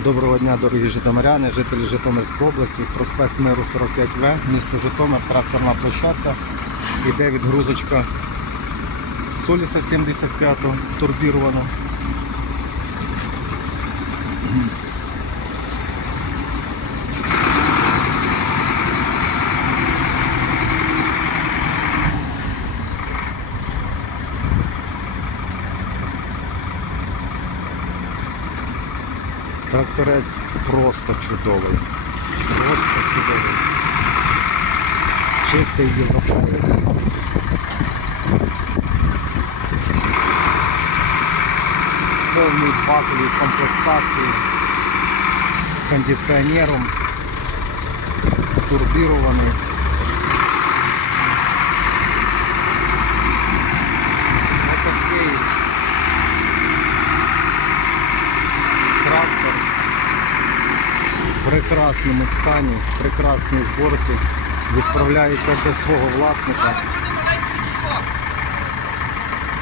Доброго дня, дорогі житомиряни, жителі Житомирської області, проспект Миру 45В, місто Житомир, тракторна площадка. Іде відгрузочка Соліса 75 турбіровано. Тракторець просто чудовий. Просто чудовий. Чистий європеєць. Повний базовій комплектації з кондиціонером, турбірований. Прекрасному стані, в прекрасній зборці, відправляється до свого власника.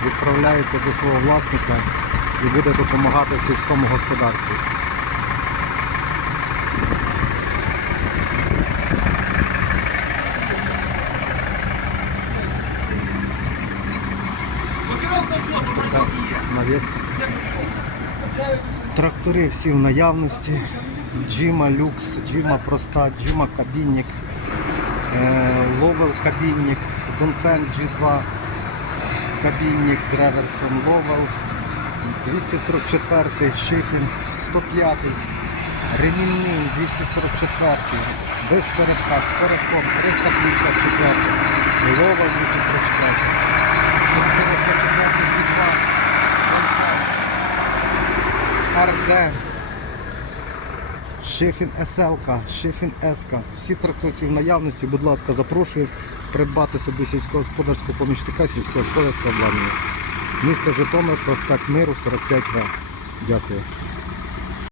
Відправляється до свого власника і буде допомагати сільському господарстві. Навіска. Трактори всі в наявності. Джима люкс, джима проста, джима кабінник, е, ловел кабінник, Донфен G2 кабінник з реверсом ловел, 244 шифінг, 105 ремінний 244 без передка, з передком 354 ловел 244 444 G2 РД, Шифін СЛК, Шифін СК. Всі тракторці в наявності, будь ласка, запрошую придбати собі сільськогосподарського помічника, сільськогосподарського обладнання. Місто Житомир, проспект Миру, 45В. Дякую.